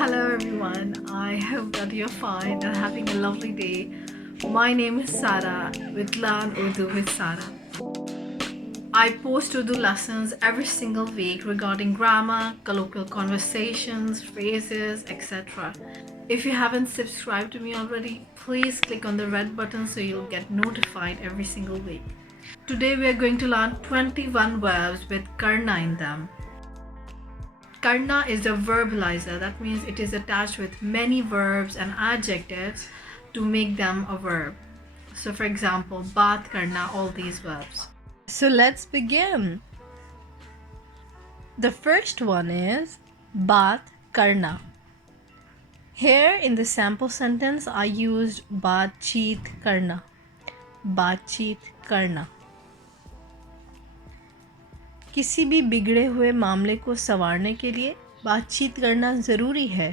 Hello everyone, I hope that you're fine and having a lovely day. My name is Sara with Learn Urdu with Sara. I post Urdu lessons every single week regarding grammar, colloquial conversations, phrases, etc. If you haven't subscribed to me already, please click on the red button so you'll get notified every single week. Today we are going to learn 21 verbs with Karna in them. Karna is the verbalizer. That means it is attached with many verbs and adjectives to make them a verb. So for example, baat karna, all these verbs. So let's begin. The first one is baat karna. Here in the sample sentence, I used baatcheet karna. Baatcheet karna. किसी भी बिगड़े हुए मामले को संवारने के लिए बातचीत करना ज़रूरी है.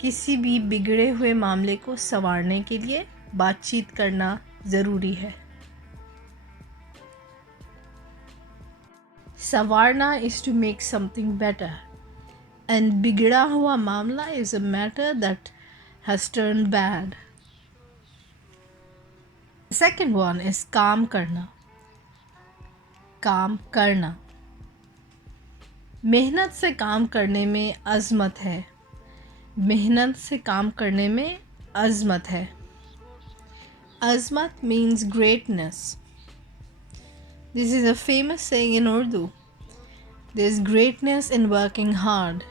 किसी भी बिगड़े हुए मामले को संवारने के लिए बातचीत करना ज़रूरी है. संवारना is to make something better and बिगड़ा हुआ मामला is a matter that has turned bad. The second one is काम करना. काम करना. मेहनत से काम करने में अज़मत है. मेहनत से काम करने में अज़मत है. Azmat means greatness. This is a famous saying in Urdu. There is greatness in working hard.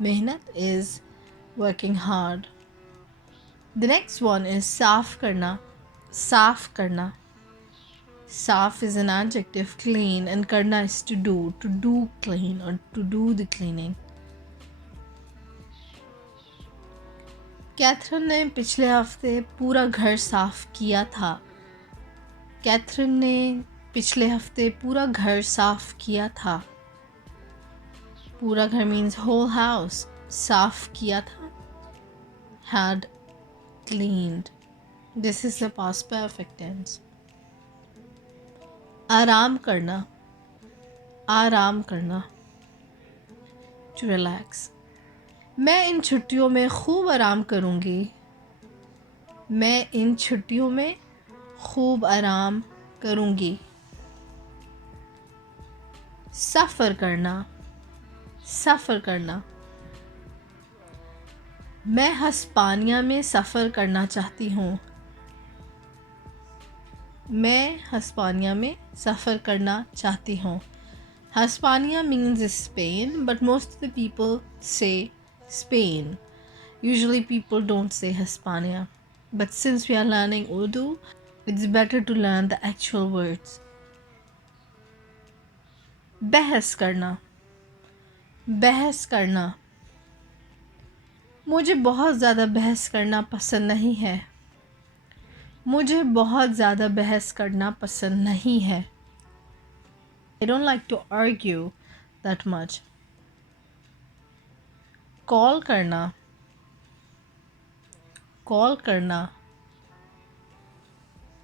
Mehnat is working hard. The next one is saaf karna. Saaf karna. Saaf is an adjective, clean, and karna is to do clean or to do the cleaning. Catherine ने पिछले हफ्ते पूरा घर साफ किया था. Catherine ने पिछले हफ्ते पूरा घर साफ किया था. पूरा घर means whole house. साफ किया था. Had cleaned. This is the past perfect tense. आराम करना. आराम करना. To relax. मैं इन छुट्टियों में खूब आराम करूँगी. मैं इन छुट्टियों में खूब आराम करूँगी. सफ़र करना. सफ़र करना. मैं हस्पानिया में सफ़र करना चाहती हूँ. मैं हस्पानिया में सफ़र करना चाहती हूँ. Hispania means Spain, but most of the people say Spain. Usually people don't say Hispania. But since we are learning Urdu, it's better to learn the actual words. बहस करना. बहस करना. मुझे बहुत ज़्यादा बहस करना पसंद नहीं है. मुझे बहुत ज़्यादा बहस करना पसंद नहीं है. I don't like to argue that much. Call करना. कॉल करना.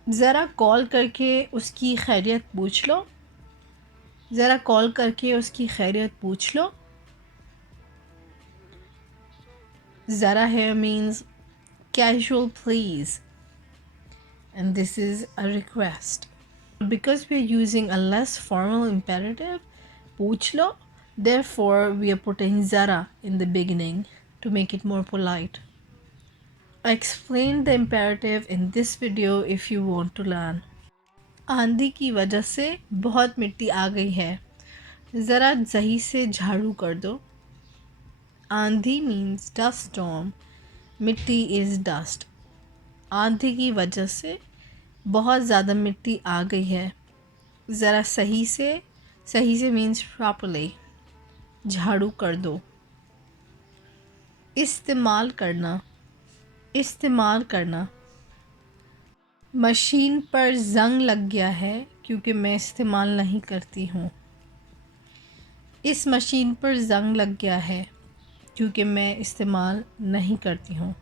ज़रा कॉल करके उसकी खैरियत पूछ लो. ज़रा कॉल करके उसकी खैरियत पूछ लो. ज़रा here means casual please. And this is a request. Because we are using a less formal imperative, पूछ लो, therefore we are putting zara in the beginning to make it more polite. I explained the imperative in this video if you want to learn. आंधी की वजह से बहुत मिट्टी आ गई है. ज़रा सही से झाड़ू कर दो. आंधी means dust storm. मिट्टी is dust. आंधी की वजह से बहुत ज़्यादा मिट्टी आ गई है. ज़रा सही से means properly. झाड़ू कर दो. इस्तेमाल करना. इस्तेमाल करना. मशीन पर ज़ंग लग गया है क्योंकि मैं इस्तेमाल नहीं करती हूँ. इस मशीन पर ज़ंग लग गया है क्योंकि मैं इस्तेमाल नहीं करती हूँ.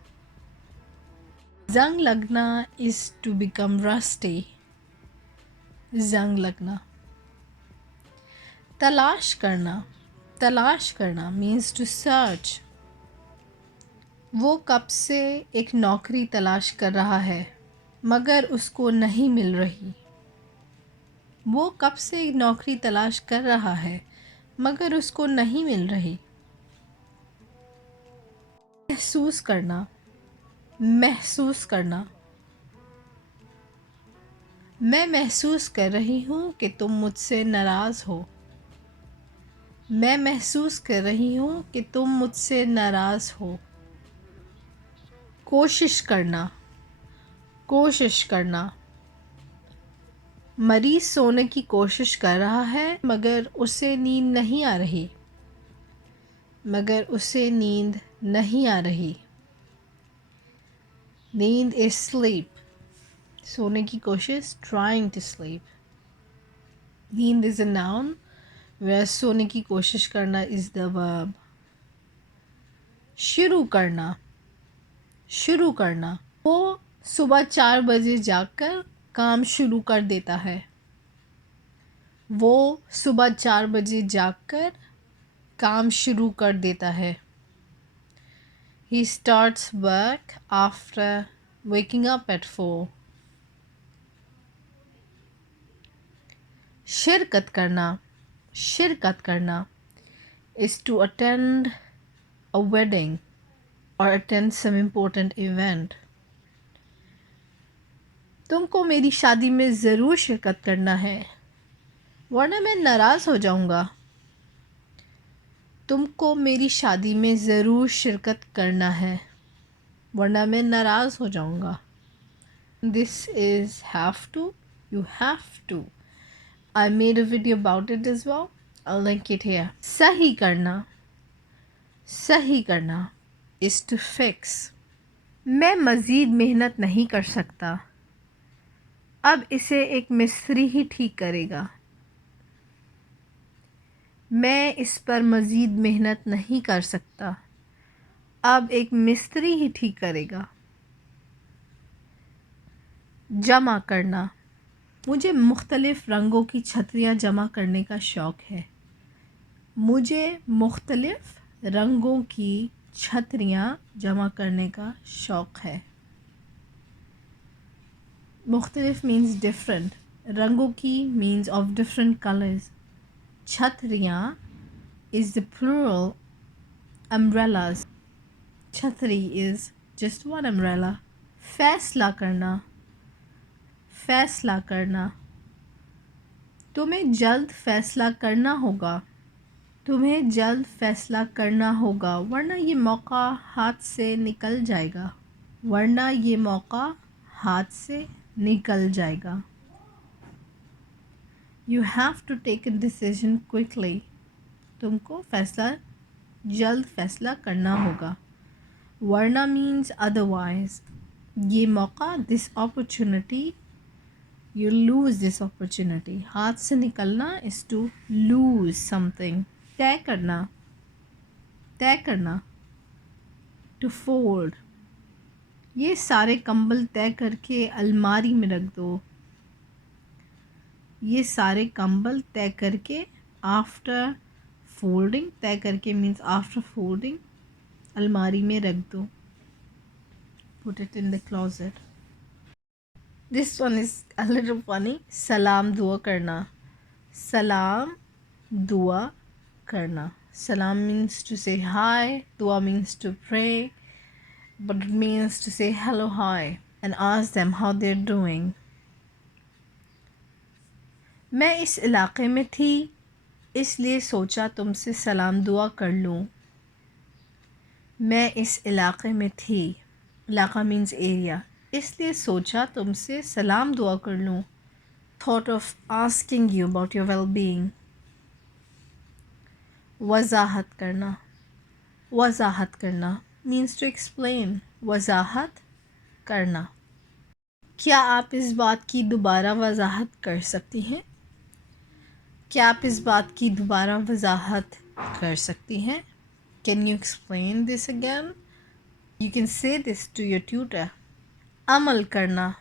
ज़ंग लगना is to become rusty. ज़ंग लगना. तलाश करना. तलाश करना means to search. वो कब से एक नौकरी तलाश कर रहा है मगर उसको नहीं मिल रही. वो कब से एक नौकरी तलाश कर रहा है मगर उसको नहीं मिल रही. महसूस करना, महसूस करना. मैं महसूस कर रही हूँ कि तुम मुझसे नाराज़ हो. मैं महसूस कर रही हूँ कि तुम मुझसे नाराज़ हो. कोशिश करना, कोशिश करना. मरीज सोने की कोशिश कर रहा है मगर उसे नींद नहीं आ रही. मगर उसे नींद नहीं आ रही. नींद is sleep. सोने की कोशिश trying to sleep. नींद is a noun whereas सोने की कोशिश करना is the verb. शुरू करना, शुरू करना. वो सुबह 4 बजे जाकर काम शुरू कर देता है. वो सुबह 4 बजे जाकर काम शुरू कर देता है. He starts work after waking up at 4. शिरकत करना, शिरकत करना is to attend a wedding or attend some important event. तुमको मेरी शादी में ज़रूर शिरकत करना है वरना मैं नाराज़ हो जाऊँगा. तुमको मेरी शादी में ज़रूर शिरकत करना है वरना मैं नाराज़ हो जाऊँगा. This is have to, you have to. I made a video about it as well. I'll link it here. सही करना, सही करना is to fix. मैं मज़ीद मेहनत नहीं कर सकता. अब इसे एक मिस्त्री ही ठीक करेगा. मैं इस पर मज़ीद मेहनत नहीं कर सकता. अब एक मिस्त्री ही ठीक करेगा. जमा करना. मुझे मुख्तलिफ़ रंगों की छतरियाँ जमा करने का शौक़ है. मुझे मुख्तलिफ़ रंगों की छतरियाँ जमा करने का शौक़ है. मुख्तलिफ़ means different. रंगों की means of different colors. छतरियाँ is the plural. Umbrellas. छतरी is just one umbrella. फैसला करना, फैसला करना. तुम्हें जल्द फैसला करना होगा. तुम्हें जल्द फैसला करना होगा वरना ये मौका हाथ से निकल जाएगा. वरना ये मौका हाथ से निकल जाएगा. You have to take a decision quickly. तुमको फैसला जल्द फैसला करना होगा. वरना means otherwise. ये मौका this opportunity, you lose this opportunity. हाथ से निकलना is to lose something. तय करना, तय करना to fold. ये सारे कंबल तय करके अलमारी में रख दो. ये सारे कंबल तय करके after folding, तय करके means after folding, अलमारी में रख दो. Put it in the closet. This one is a little funny. सलाम दुआ करना. सलाम दुआ करना. Salam means to say hi. Dua means to pray. But it means to say hello, hi and ask them how they're doing. मैं इस इलाके में थी इसलिए सोचा तुमसे सलाम दुआ कर लूँ. मैं इस इलाके में थी. इलाका means area. इसलिए सोचा तुमसे सलाम दुआ कर लूँ. Thought of asking you about your well-being. वज़ाहत करना. वज़ाहत करना means to explain. वज़ाहत करना. क्या आप इस बात की दोबारा वज़ाहत कर सकती हैं? क्या आप इस बात की दोबारा वज़ाहत कर सकती हैं? Can you explain this again? You can say this to your tutor. अमल करना.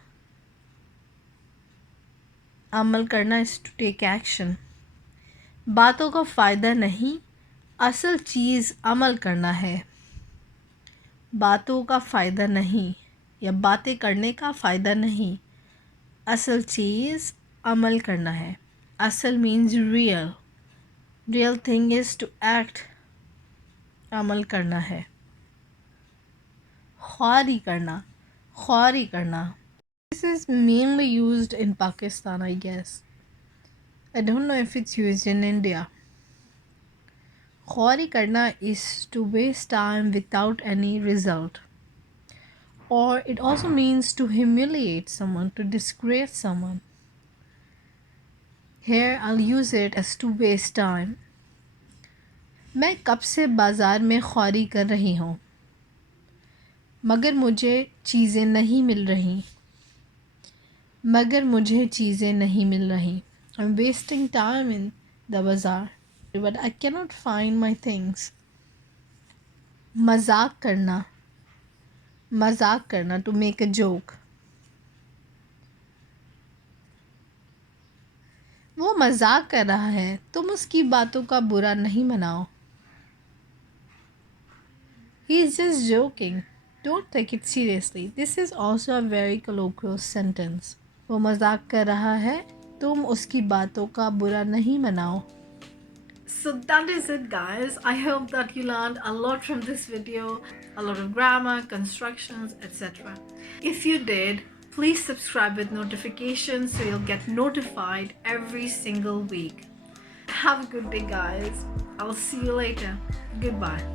अमल करना is to take action. बातों का फ़ायदा नहीं असल चीज़ अमल करना है, बातों का फ़ायदा नहीं, या बातें करने का फ़ायदा नहीं। असल चीज़ अमल करना है। असल means real, real thing is to act, अमल करना है। ख्वारी करना, ख्वारी करना। This is mainly used in Pakistan, I guess. I don't know if it's used in India. ख्वारी करना is to waste time without any result. Or it also means to humiliate someone, to disgrace someone. Here I'll use it as to waste time. मैं कब से बाज़ार में ख्वारी कर रही हूँ, मगर मुझे चीज़ें नहीं मिल रही, मगर मुझे चीज़ें नहीं मिल रही. I'm wasting time in the bazaar, but I cannot find my things. मजाक करना, मजाक करना, to make a joke. वो मजाक कर रहा है, तुम उसकी बातों का बुरा नहीं मनाओ. He is just joking. Don't take it seriously. This is also a very colloquial sentence. वो मजाक कर रहा है, तुम उसकी बातों का बुरा नहीं मनाओ. So that is it, guys. I hope that you learned a lot from this video, a lot of grammar, constructions, etc. If you did, please subscribe with notifications so you'll get notified every single week. Have a good day, guys. I'll see you later. Goodbye.